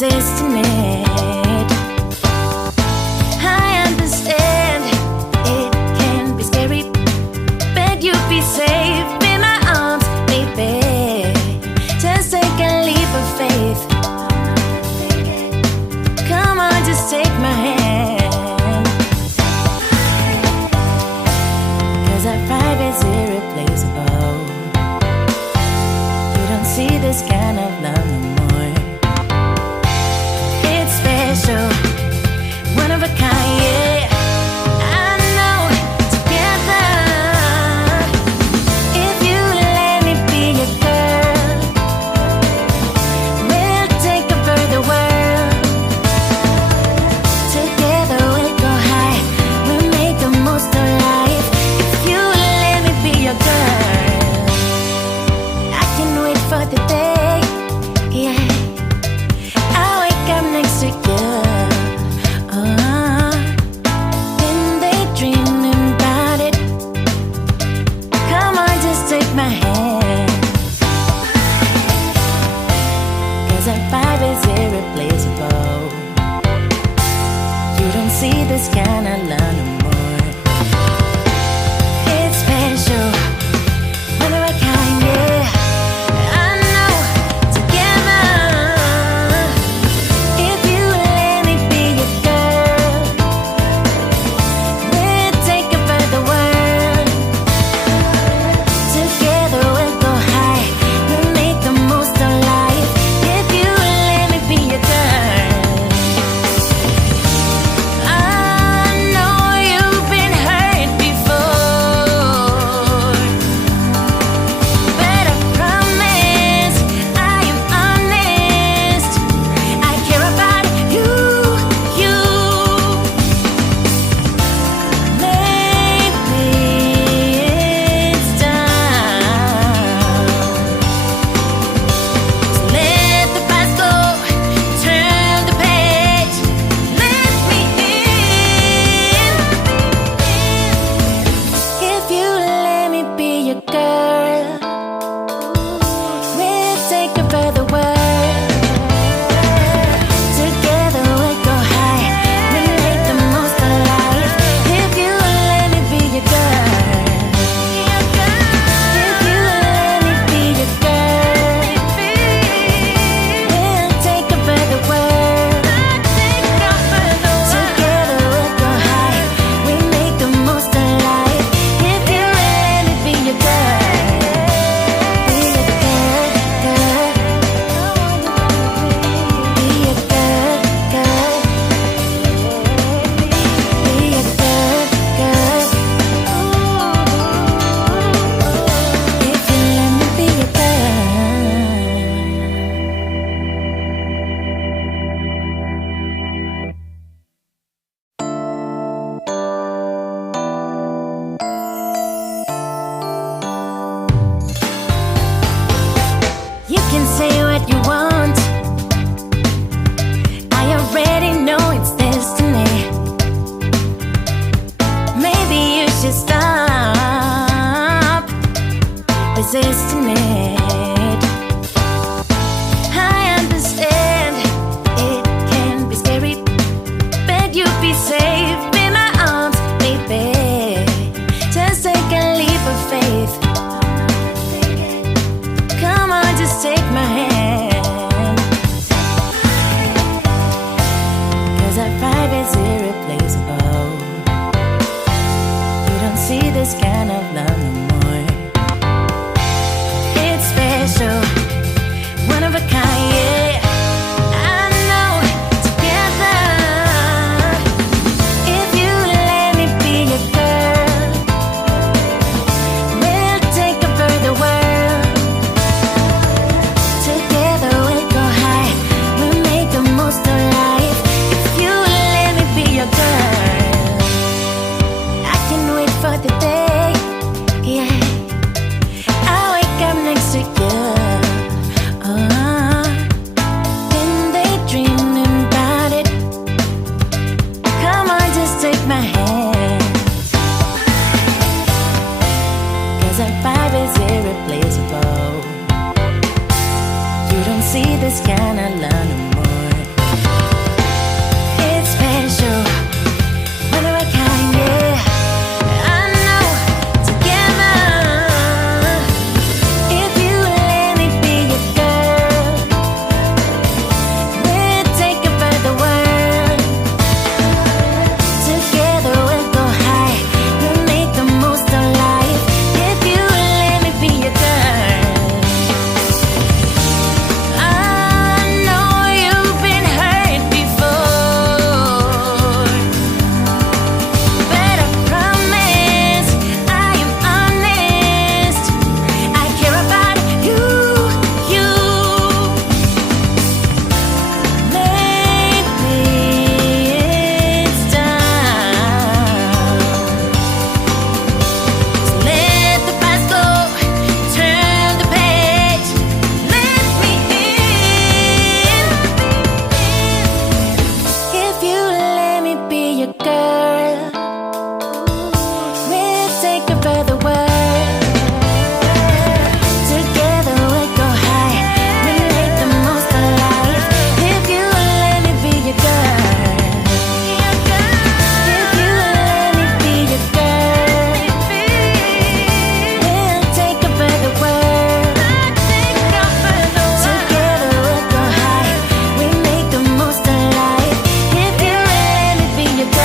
resisting it. I understand it can be scary, but you'll be safe in my arms, baby. Just take a leap of faith. Come on, just take my hand. 'Cause our vibe is irreplaceable. You don't see this kind of love no more. It's special, one of a kind, yeah. I know, together, if you let me be your girl, we'll take over the world. Together we'll go high, we'll make the most of life. If you let me be your girl, I can't wait for the day, yeah. I'll wake up next to you, then daydreaming about it. Come on, just take my hand. 'Cause our vibe is irreplaceable. You don't see this kind of love no more. It's special, one of a kind, yeah. I know, together, if you let me be your girl, we'll take over the world. Together we'll go high, we'll make the most of life. If you let me be your girl. I know you've been hurt before, but I promise I am honest. I care about you. Maybe it's time to let the past go, turn the page, let me in. If you let me be your girl, we'll take over the world. Together we'll go high, we'll make the most of life. If you let me be your girl, if you let me be your girl, we'll take over the world. Together we'll go high, we'll make the most of life. If you let me be your girl, be your girl, girl. Be your girl, girl. Be your girl, girl. If you let me be your girl. You can say what you want, I already know it's destiny. Maybe you should stop resisting it. I understand it can be scary, but you'll be safe in my arms, baby. Just take a leap of faith. Come on, just take my hand. 'Cause our vibe is irreplaceable. You don't see this kind of love no more. It's special, one of a kind, yeah. I know, together, if you let me be your girl, we'll take over the world. Together we'll go high, we'll make the most of life. If you let me be your girl, I can't wait for the day, yeah. I'll wake up next to you, then daydreaming about it. Come on, just take my hand. 'Cause our vibe is irreplaceable. You don't see this kind of love